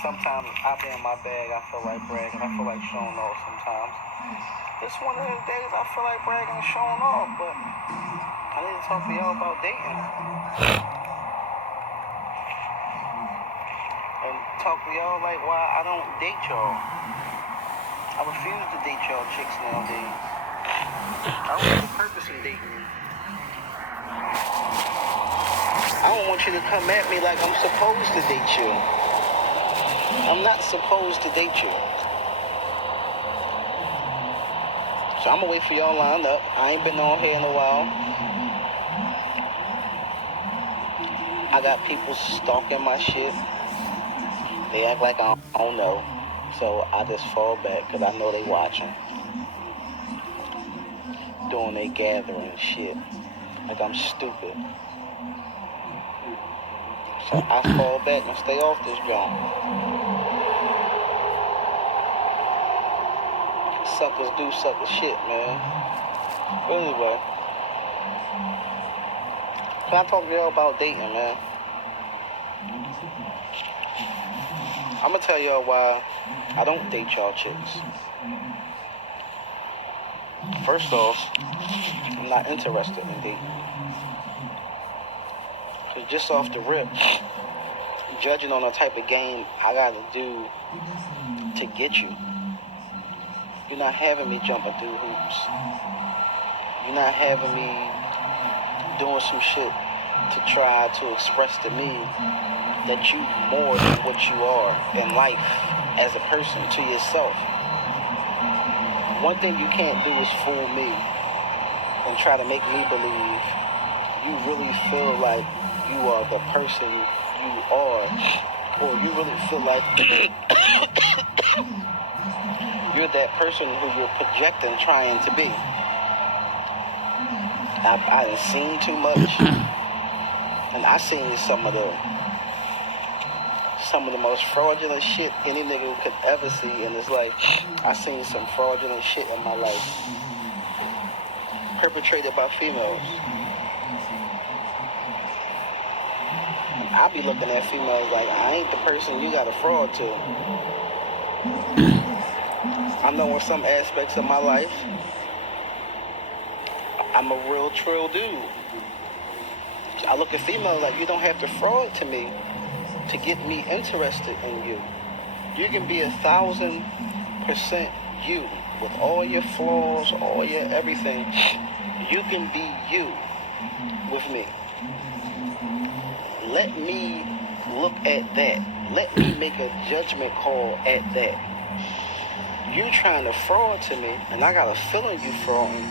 Sometimes I be in my bag, I feel like bragging, I feel like showing off sometimes. This one of those days I feel like bragging and showing off, but I need to talk to y'all about dating. And talk to y'all like why I don't date y'all. I refuse to date y'all chicks nowadays. I don't have a purpose in dating you. I don't want you to come at me like I'm supposed to date you. I'm not supposed to date you. So I'm gonna wait for y'all lined up. I ain't been on here in a while. I got people stalking my shit. They act like I don't know. So I just fall back because I know they watching. Doing they gathering shit. Like I'm stupid. So I fall back and stay off this joint. Suckers do sucker shit, man. But anyway, can I talk to y'all about dating, man? I'm gonna tell y'all why I don't date y'all chicks. First off, I'm not interested in dating. Cause just off the rip, judging on the type of game I gotta do to get you, you're not having me jumping through hoops. You're not having me doing some shit to try to express to me that you more than what you are in life as a person to yourself. One thing you can't do is fool me and try to make me believe you really feel like you are the person you are, or you really feel like you're that person who you're projecting trying to be. I done seen too much, and I seen some of the most fraudulent shit any nigga could ever see in his life. I seen some fraudulent shit in my life perpetrated by females. I be looking at females like I ain't the person you got a fraud to. I know in some aspects of my life, I'm a real trill dude. I look at females like you don't have to fraud to me to get me interested in you. You can be 1,000% you with all your flaws, all your everything. You can be you with me. Let me look at that. Let me make a judgment call at that. You trying to fraud to me, and I got a feeling you frauding.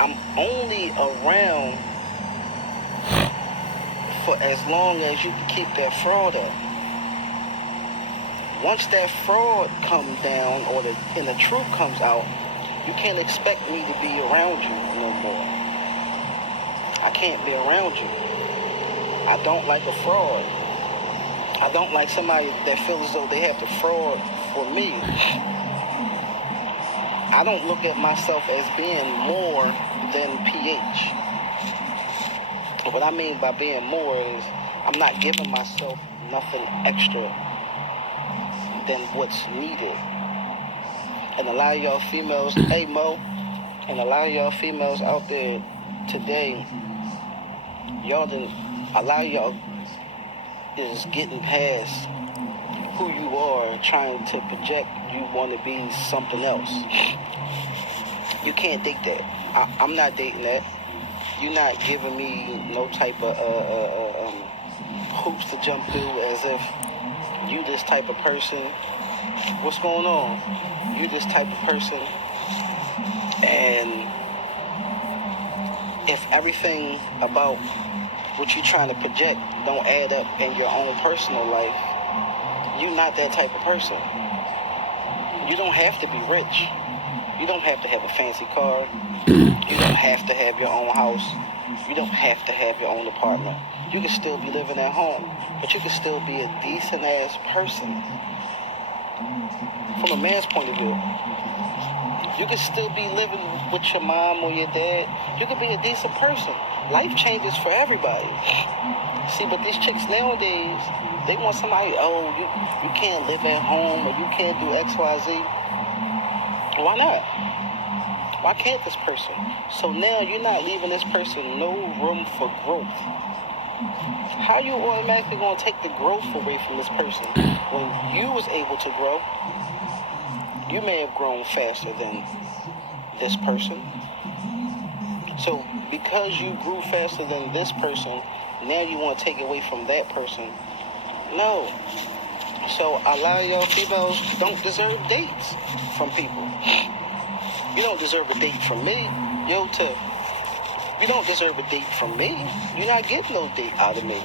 I'm only around for as long as you can keep that fraud up. Once that fraud comes down or the truth comes out, you can't expect me to be around you no more. I can't be around you. I don't like a fraud. I don't like somebody that feels as though they have to fraud for me. I don't look at myself as being more than PH. What I mean by being more is I'm not giving myself nothing extra than what's needed. And a lot of y'all females, hey Mo, and a lot of y'all females out there today, a lot of y'all is getting past who you are, trying to project you want to be something else. You can't date that. I'm not dating that. You're not giving me no type of hoops to jump through as if you this type of person. What's going on? You this type of person. And if everything about what you're trying to project don't add up in your own personal life, you're not that type of person. You don't have to be rich. You don't have to have a fancy car. You don't have to have your own house. You don't have to have your own apartment. You can still be living at home, but you can still be a decent ass person. From a man's point of view. You could still be living with your mom or your dad. You could be a decent person. Life changes for everybody. See, but these chicks nowadays, they want somebody, oh, you can't live at home or you can't do X, Y, Z. Why not? Why can't this person? So now you're not leaving this person no room for growth. How you automatically going to take the growth away from this person when you was able to grow? You may have grown faster than this person. So because you grew faster than this person, now you want to take away from that person. No. So a lot of y'all females don't deserve dates from people. You don't deserve a date from me. Yo, Tiff, you don't deserve a date from me. You're not getting no date out of me.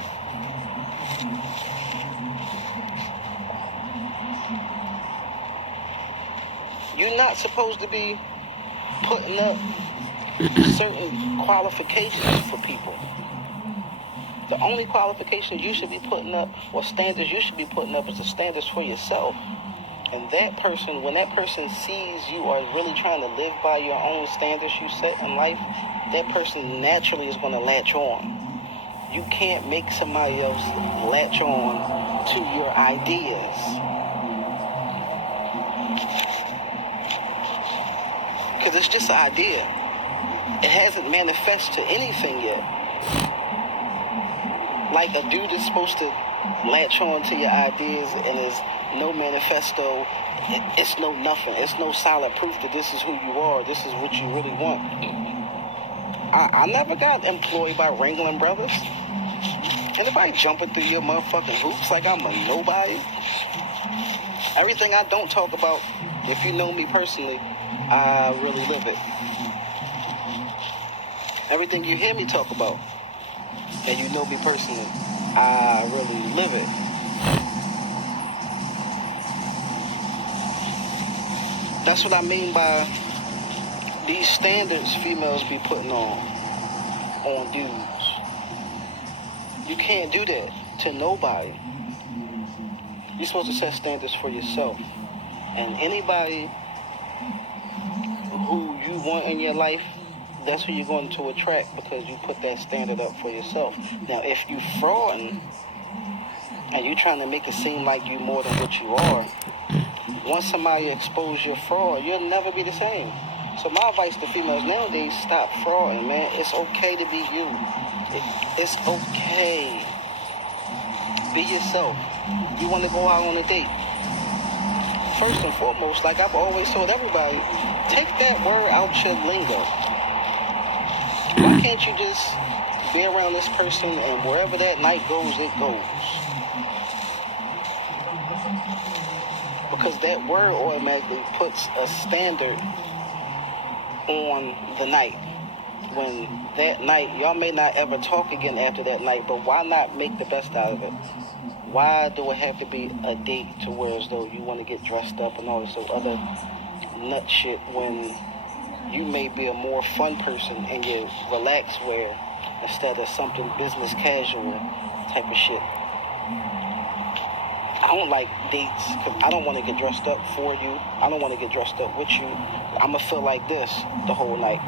You're not supposed to be putting up certain qualifications for people. The only qualifications you should be putting up, or standards you should be putting up, is the standards for yourself. And that person, when that person sees you are really trying to live by your own standards you set in life, that person naturally is going to latch on. You can't make somebody else latch on to your ideas. Because it's just an idea. It hasn't manifested to anything yet. Like a dude is supposed to latch on to your ideas and there's no manifesto, it's no nothing. It's no solid proof that this is who you are, this is what you really want. I never got employed by Ringling Brothers. Anybody jumping through your motherfucking hoops like I'm a nobody? Everything I don't talk about, if you know me personally, I really live it. Everything you hear me talk about, and you know me personally, I really live it. That's what I mean by these standards females be putting on dudes. You can't do that to nobody. You're supposed to set standards for yourself. And anybody who you want in your life, that's who you're going to attract because you put that standard up for yourself. Now, if you frauding and you trying to make it seem like you more than what you are, once somebody exposes your fraud, you'll never be the same. So my advice to females nowadays, stop frauding, man. It's okay to be you. It's okay. Be yourself. You want to go out on a date. First and foremost, like I've always told everybody, take that word out your lingo. Why can't you just be around this person and wherever that night goes, it goes? Because that word automatically puts a standard on the night. When that night, y'all may not ever talk again after that night, but why not make the best out of it? Why do it have to be a date to where as though you want to get dressed up and all this other nut shit when you may be a more fun person and you relax wear instead of something business casual type of shit? I don't like dates because I don't want to get dressed up for you. I don't want to get dressed up with you. I'm going to feel like this the whole night.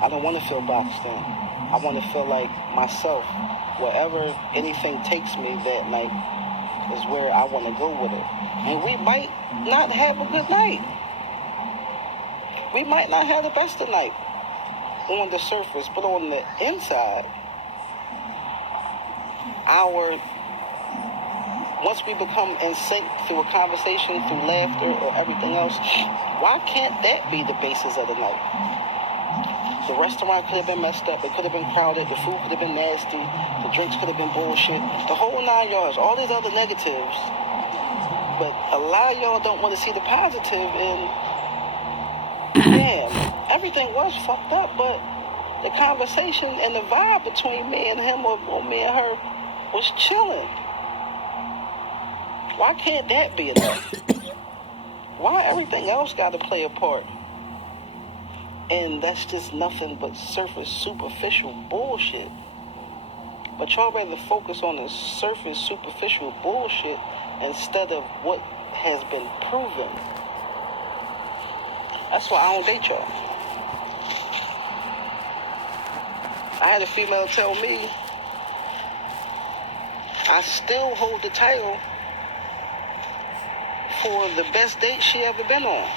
I don't want to feel boxed in. I want to feel like myself. Wherever anything takes me that night is where I want to go with it. And we might not have a good night. We might not have the best of night on the surface, but on the inside, once we become in sync through a conversation, through laughter or everything else, why can't that be the basis of the night? The restaurant could have been messed up. It could have been crowded. The food could have been nasty. The drinks could have been bullshit. The whole 9 yards. All these other negatives. But a lot of y'all don't want to see the positive. And damn, everything was fucked up. But the conversation and the vibe between me and him or me and her was chilling. Why can't that be enough? Why everything else got to play a part? And that's just nothing but surface, superficial bullshit. But y'all rather focus on the surface, superficial bullshit instead of what has been proven. That's why I don't date y'all. I had a female tell me I still hold the title for the best date she ever been on.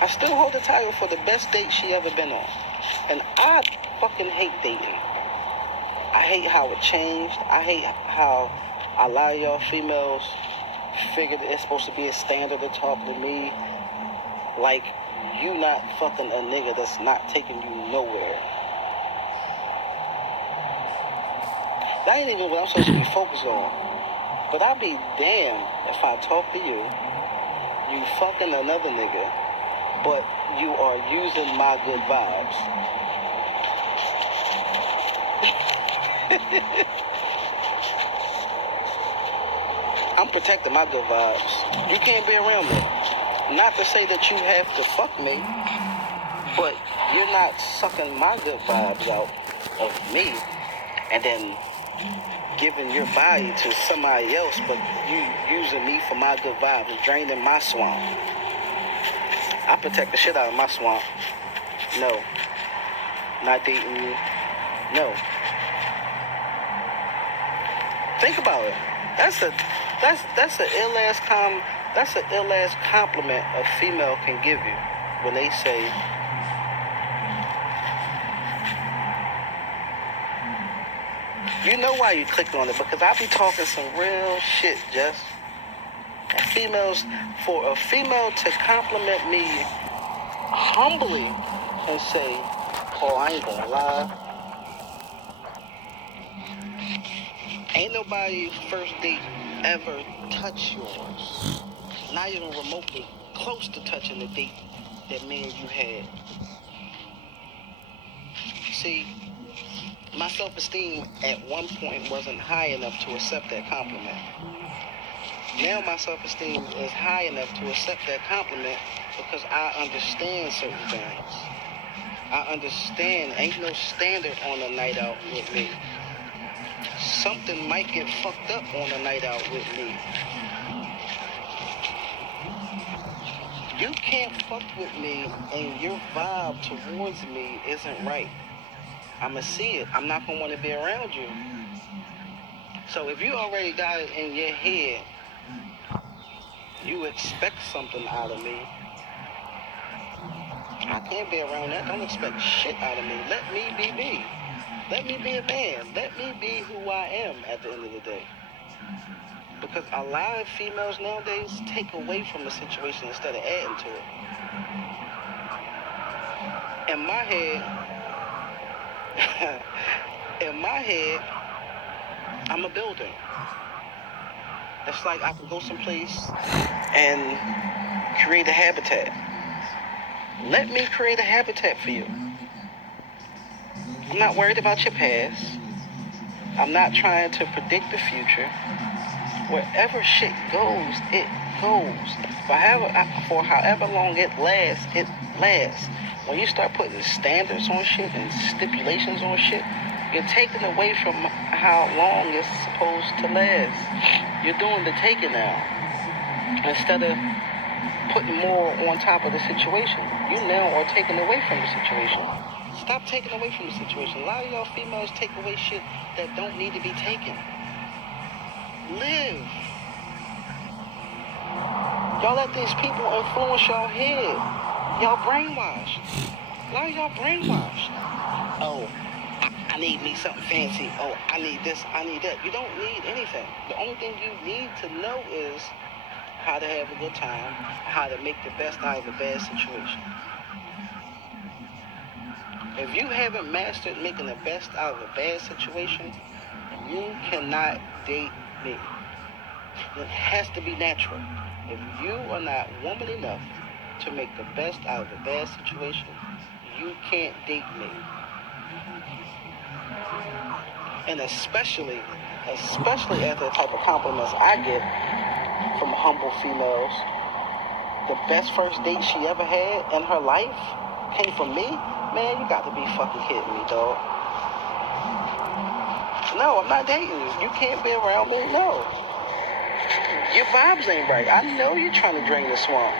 I still hold the title for the best date she ever been on. And I fucking hate dating. I hate how it changed. I hate how a lot of y'all females figure that it's supposed to be a standard to talk to me like you not fucking a nigga that's not taking you nowhere. That ain't even what I'm supposed to be focused on. But I'll be damned if I talk to you, you fucking another nigga, but you are using my good vibes. I'm protecting my good vibes. You can't be around me. Not to say that you have to fuck me, but you're not sucking my good vibes out of me and then giving your body to somebody else, but you using me for my good vibes and draining my swamp. I protect the shit out of my swamp. No. Not dating you. No. Think about it. That's an ill ass compliment a female can give you when they say, you know why you clicked on it, because I be talking some real shit, Jess. And for a female to compliment me humbly and say, oh, I ain't gonna lie, ain't nobody first date ever touch yours. Not even remotely close to touching the date that me and you had. See, my self-esteem at one point wasn't high enough to accept that compliment. Now my self-esteem is high enough to accept that compliment because I understand certain things. I understand ain't no standard on a night out with me. Something might get fucked up on a night out with me. You can't fuck with me and your vibe towards me isn't right. I'ma see it. I'm not gonna want to be around you. So if you already got it in your head, you expect something out of me. I can't be around that. Don't expect shit out of me. Let me be me. Let me be a man. Let me be who I am at the end of the day. Because a lot of females nowadays take away from the situation instead of adding to it. In my head, I'm a builder. It's like I can go someplace and create a habitat. Let me create a habitat for you. I'm not worried about your past. I'm not trying to predict the future. Wherever shit goes, it goes. For however long it lasts, it lasts. When you start putting standards on shit and stipulations on shit, you're taking away from how long it's supposed to last. You're doing the taking now. Instead of putting more on top of the situation, you now are taking away from the situation. Stop taking away from the situation. A lot of y'all females take away shit that don't need to be taken. Live. Y'all let these people influence y'all head. Y'all brainwashed. A lot of y'all brainwashed. Oh, I need me something fancy. Oh, I need this, I need that. You don't need anything. The only thing you need to know is how to have a good time, how to make the best out of a bad situation. If you haven't mastered making the best out of a bad situation, you cannot date me. It has to be natural. If you are not woman enough to make the best out of a bad situation, you can't date me. And especially after the type of compliments I get from humble females, the best first date she ever had in her life came from me. Man, you got to be fucking kidding me, dog. No, I'm not dating you. You can't be around me. No. Your vibes ain't right. I know you're trying to drain the swamp.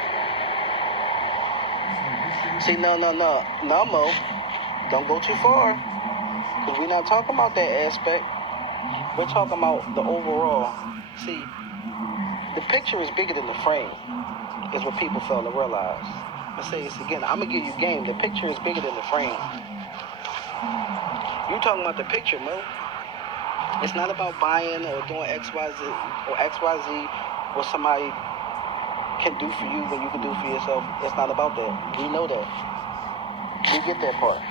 See, no, Mo. Don't go too far. Because we're not talking about that aspect. We're talking about the overall. See, the picture is bigger than the frame, is what people fail to realize. I say this again. I'm going to give you game. The picture is bigger than the frame. You talking about the picture, Mo. It's not about buying or doing XYZ what somebody can do for you when you can do for yourself. It's not about that. We know that. We get that part.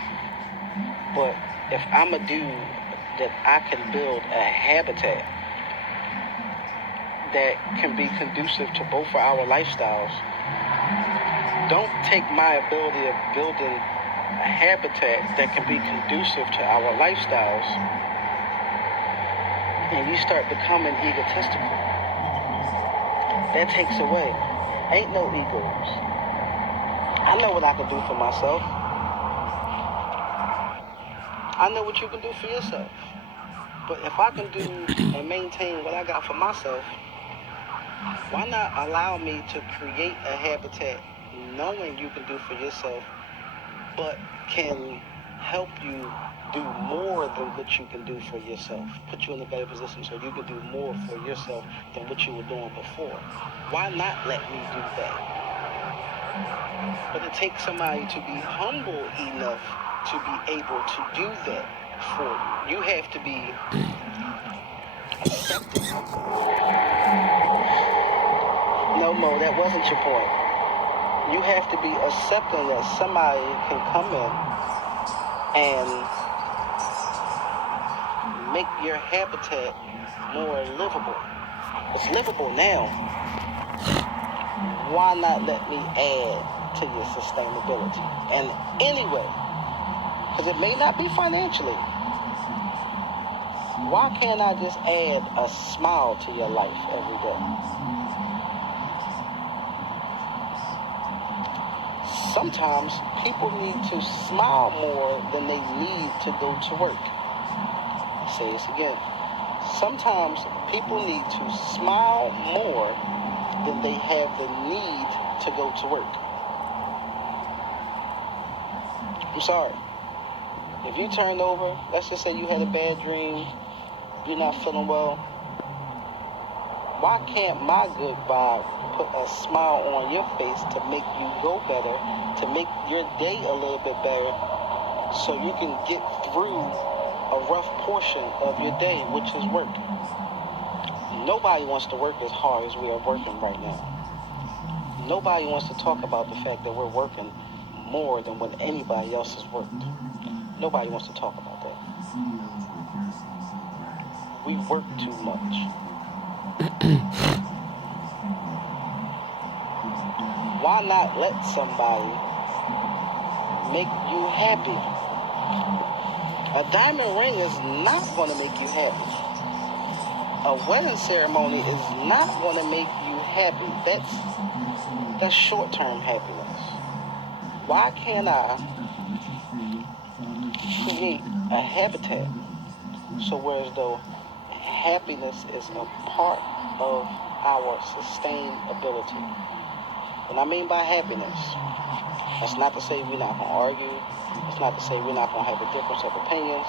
But if I'm a dude that I can build a habitat that can be conducive to both of our lifestyles, don't take my ability of building a habitat that can be conducive to our lifestyles and you start becoming egotistical. That takes away. Ain't no egos. I know what I can do for myself. I know what you can do for yourself. But if I can do and maintain what I got for myself, why not allow me to create a habitat knowing you can do for yourself, but can help you do more than what you can do for yourself? Put you in a better position so you can do more for yourself than what you were doing before. Why not let me do that? But it takes somebody to be humble enough to be able to do that for you. You have to be accepting. No, Mo, that wasn't your point. You have to be accepting that somebody can come in and make your habitat more livable. It's livable now. Why not let me add to your sustainability? And anyway, because it may not be financially, why can't I just add a smile to your life every day? Sometimes people need to smile more than they need to go to work. I'll say this again. Sometimes people need to smile more than they have the need to go to work. I'm sorry. If you turned over, let's just say you had a bad dream, you're not feeling well, why can't my good vibe put a smile on your face to make you go better, to make your day a little bit better, so you can get through a rough portion of your day, which is work? Nobody wants to work as hard as we are working right now. Nobody wants to talk about the fact that we're working more than when anybody else has worked. Nobody wants to talk about that. We work too much. Why not let somebody make you happy? A diamond ring is not going to make you happy. A wedding ceremony is not going to make you happy. That's short-term happiness. Why can't I create a habitat so whereas though happiness is a part of our sustainability? What I mean by happiness, that's not to say we're not going to argue. It's not to say we're not going to have a difference of opinions.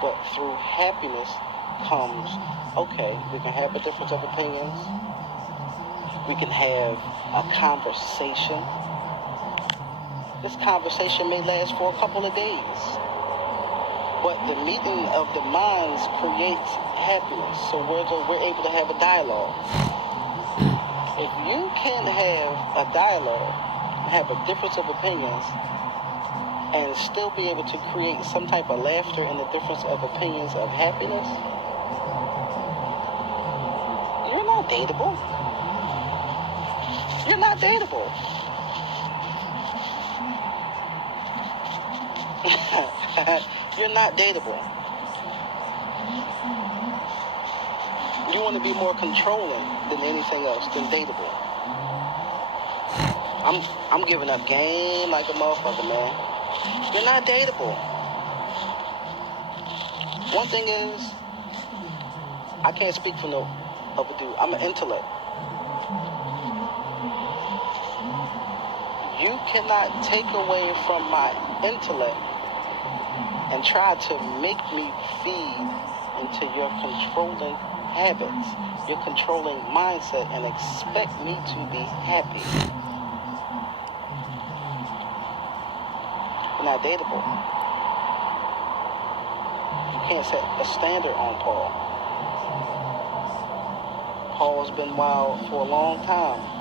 But through happiness comes, okay, we can have a difference of opinions. We can have a conversation. This conversation may last for a couple of days. But the meeting of the minds creates happiness. So we're able to have a dialogue. If you can't have a dialogue, have a difference of opinions, and still be able to create some type of laughter in the difference of opinions of happiness, you're not dateable. You're not dateable. You're not dateable. You want to be more controlling than anything else, than dateable. I'm giving up game like a motherfucker, man. You're not dateable. One thing is, I can't speak for no other dude. I'm an intellect. You cannot take away from my intellect and try to make me feed into your controlling habits, your controlling mindset, and expect me to be happy. You're not dateable. You can't set a standard on Paul. Paul has been wild for a long time.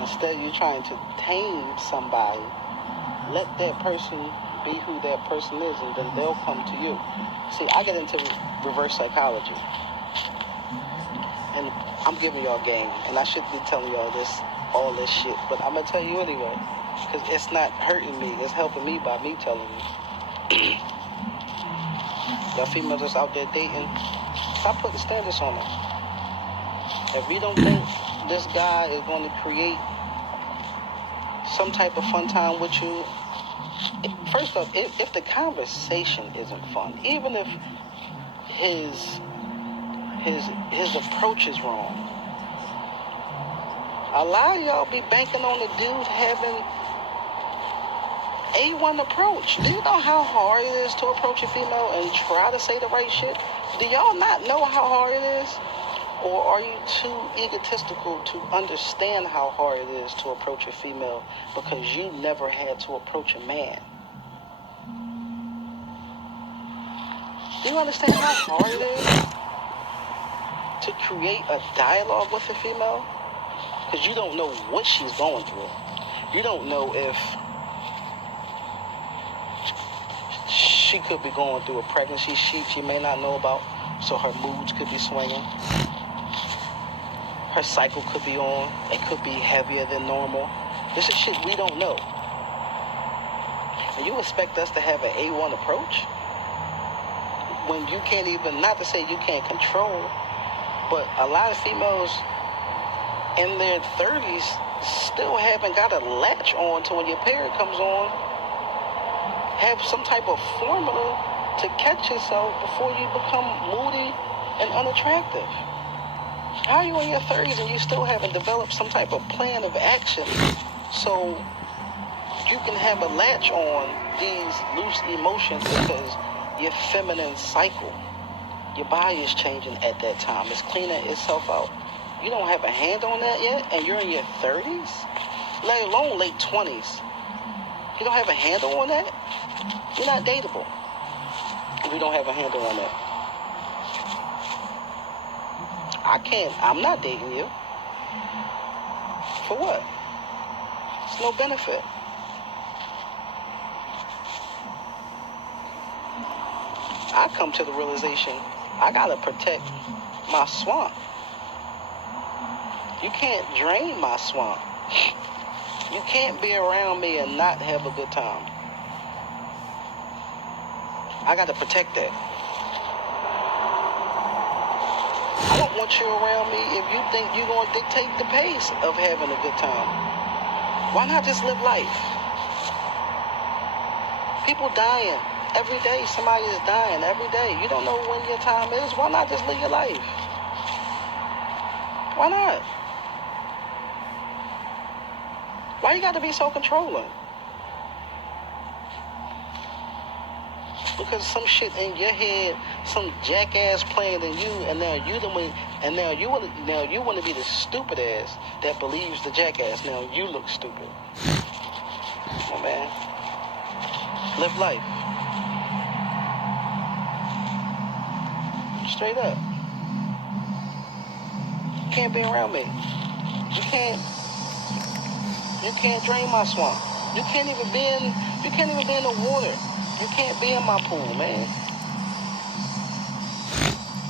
Instead, you're trying to tame somebody. Let that person be who that person is, and then they'll come to you. See, I get into reverse psychology, and I'm giving y'all game, and I shouldn't be telling y'all all this shit, but I'm gonna tell you anyway, because it's not hurting me, it's helping me by me telling you. Y'all females that's out there dating, stop putting standards on them. If you don't think this guy is going to create some type of fun time with you, first off, if the conversation isn't fun, even if his approach is wrong, a lot of y'all be banking on the dude having A1 approach. Do you know how hard it is to approach a female and try to say the right shit? Do y'all not know how hard it is? Or are you too egotistical to understand how hard it is to approach a female because you never had to approach a man? Do you understand how hard it is to create a dialogue with a female? Because you don't know what she's going through. You don't know if she could be going through a pregnancy she may not know about, so her moods could be swinging. Her cycle could be on. It could be heavier than normal. This is shit we don't know. And you expect us to have an A1 approach? When you can't even, not to say you can't control, but a lot of females in their 30s still haven't got a latch on to when your period comes on. Have some type of formula to catch yourself before you become moody and unattractive. How are you in your 30s and you still haven't developed some type of plan of action so you can have a latch on these loose emotions because your feminine cycle, your body is changing at that time. It's cleaning itself out. You don't have a hand on that yet and you're in your 30s, let alone late 20s. You don't have a handle on that? You're not dateable if you don't have a handle on that. I'm not dating you. For what? It's no benefit. I come to the realization, I gotta protect my swamp. You can't drain my swamp. You can't be around me and not have a good time. I gotta protect that. I don't want you around me if you think you're going to dictate the pace of having a good time. Why not just live life? People dying. Every day somebody is dying. Every day. You don't know when your time is. Why not just live your life? Why not? Why you got to be so controlling? Because some shit in your head, some jackass playing in you, and now you want to be the stupid ass that believes the jackass. Now you look stupid. Come on, man. Live life. Straight up. You can't be around me. You can't drain my swamp. You can't even be in the water. You can't be in my pool, man.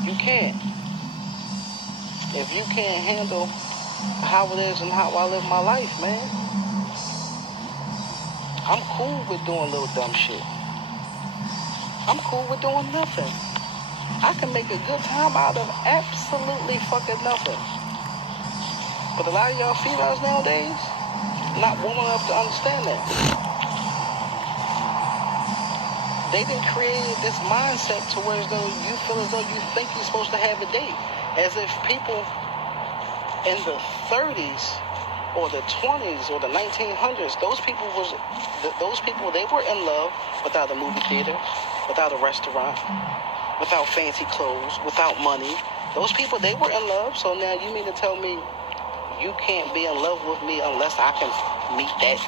You can't. If you can't handle how it is and how I live my life, man, I'm cool with doing little dumb shit. I'm cool with doing nothing. I can make a good time out of absolutely fucking nothing. But a lot of y'all females nowadays, not woman enough to understand that. They done created this mindset to where as though you feel as though you think you're supposed to have a date. As if people in the 30s or the 20s or the 1900s, those people, they were in love without a movie theater, without a restaurant, without fancy clothes, without money. Those people, they were in love. So now you mean to tell me you can't be in love with me unless I can meet that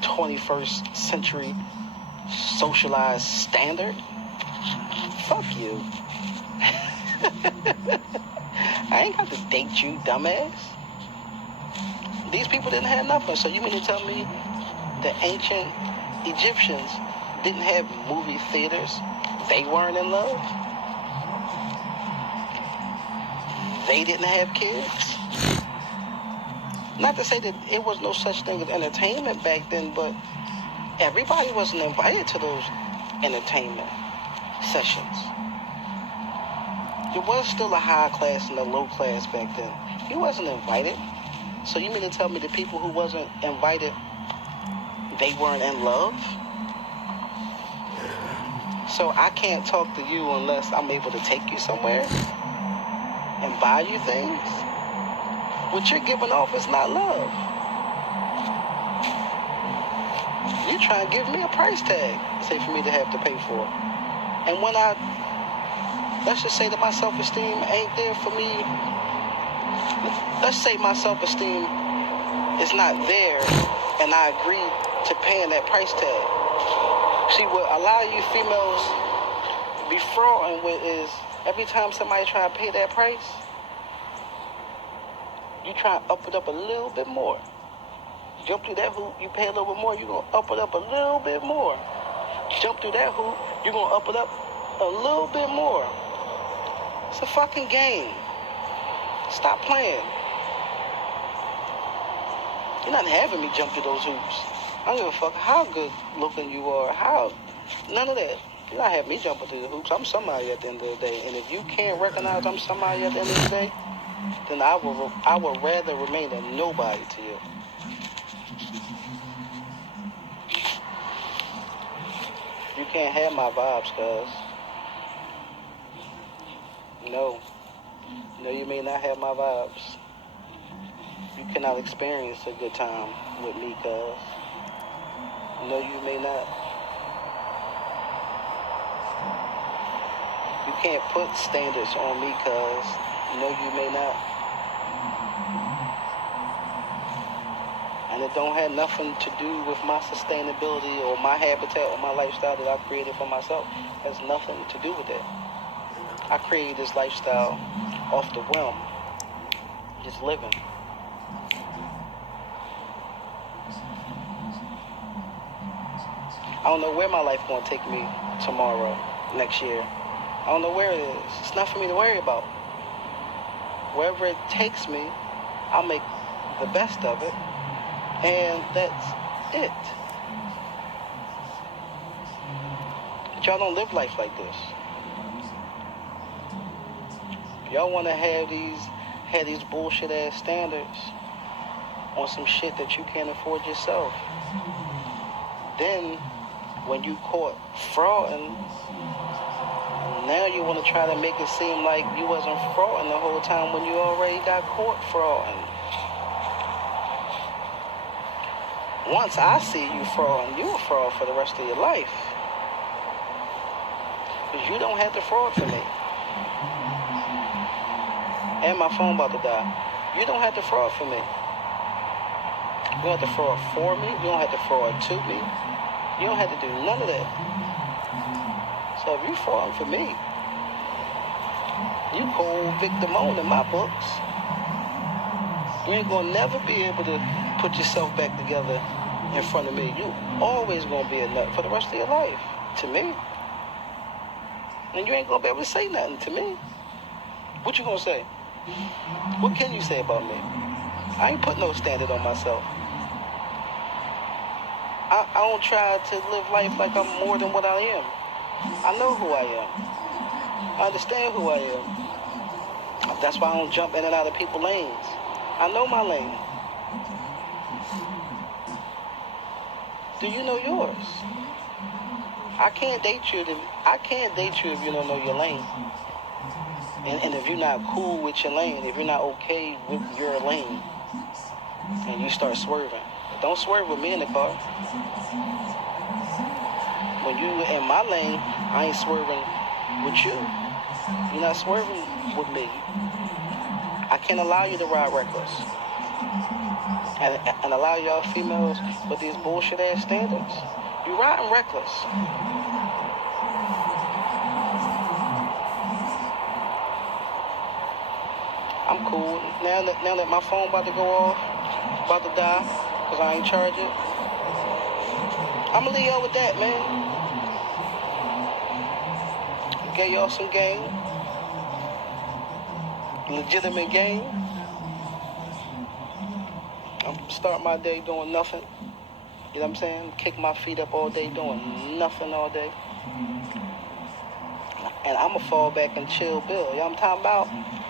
21st century socialized standard? Fuck you. I ain't got to date you, dumbass. These people didn't have nothing. So you mean to tell me the ancient Egyptians didn't have movie theaters? They weren't in love? They didn't have kids? Not to say that it was no such thing as entertainment back then, but everybody wasn't invited to those entertainment sessions. There was still a high class and a low class back then. He wasn't invited. So you mean to tell me the people who wasn't invited, they weren't in love? So I can't talk to you unless I'm able to take you somewhere and buy you things? What you're giving off is not love. You try to give me a price tag, say, for me to have to pay for. And when let's just say that my self-esteem ain't there for me. Let's say my self-esteem is not there and I agree to paying that price tag. See, what a lot of you females be frauding with is every time somebody try to pay that price, you try to up it up a little bit more. Jump through that hoop, you pay a little bit more, you're going to up it up a little bit more. Jump through that hoop, you're going to up it up a little bit more. It's a fucking game. Stop playing. You're not having me jump through those hoops. I don't give a fuck how good looking you are, none of that. You're not having me jumping through the hoops. I'm somebody at the end of the day. And if you can't recognize I'm somebody at the end of the day, then I would rather remain a nobody to you. You can't have my vibes, cuz. No, you may not have my vibes. You cannot experience a good time with me, cuz. No, you may not. You can't put standards on me, cuz. No, you may not. And it don't have nothing to do with my sustainability or my habitat or my lifestyle that I created for myself. It has nothing to do with that. I created this lifestyle off the whim, just living. I don't know where my life going to take me tomorrow, next year. I don't know where it is. It's not for me to worry about. Wherever it takes me, I'll make the best of it, and that's it. But y'all don't live life like this. Y'all want to have these bullshit ass standards on some shit that you can't afford yourself. Then, when you caught frauding, now you want to try to make it seem like you wasn't frauding the whole time when you already got caught frauding. Once I see you frauding, you a fraud for the rest of your life. Because you don't have to fraud for me. And my phone about to die. You don't have to fraud for me. You don't have to fraud for me. You don't have to fraud to me. You don't have to do none of that. So if you fraud for me, you cold victim on in my books. You ain't gonna never be able to put yourself back together in front of me. You always gonna be a nut for the rest of your life, to me. And you ain't gonna be able to say nothing to me. What you gonna say? What can you say about me? I ain't put no standard on myself. I don't try to live life like I'm more than what I am. I know who I am. I understand who I am. That's why I don't jump in and out of people's lanes. I know my lane. Do you know yours? I can't date you if you don't know your lane. And if you're not cool with your lane, if you're not okay with your lane, and you start swerving, don't swerve with me in the car. When you in my lane, I ain't swerving with you. You're not swerving with me. I can't allow you to ride reckless. And allow y'all females with these bullshit ass standards. You riding reckless. I'm cool. Now that my phone about to go off, about to die, because I ain't charge it, I'm going to leave y'all with that, man. Get y'all some game. Legitimate game. I'm start my day doing nothing. You know what I'm saying? Kick my feet up all day doing nothing all day. And I'm going to fall back and chill, Bill. You know what I'm talking about?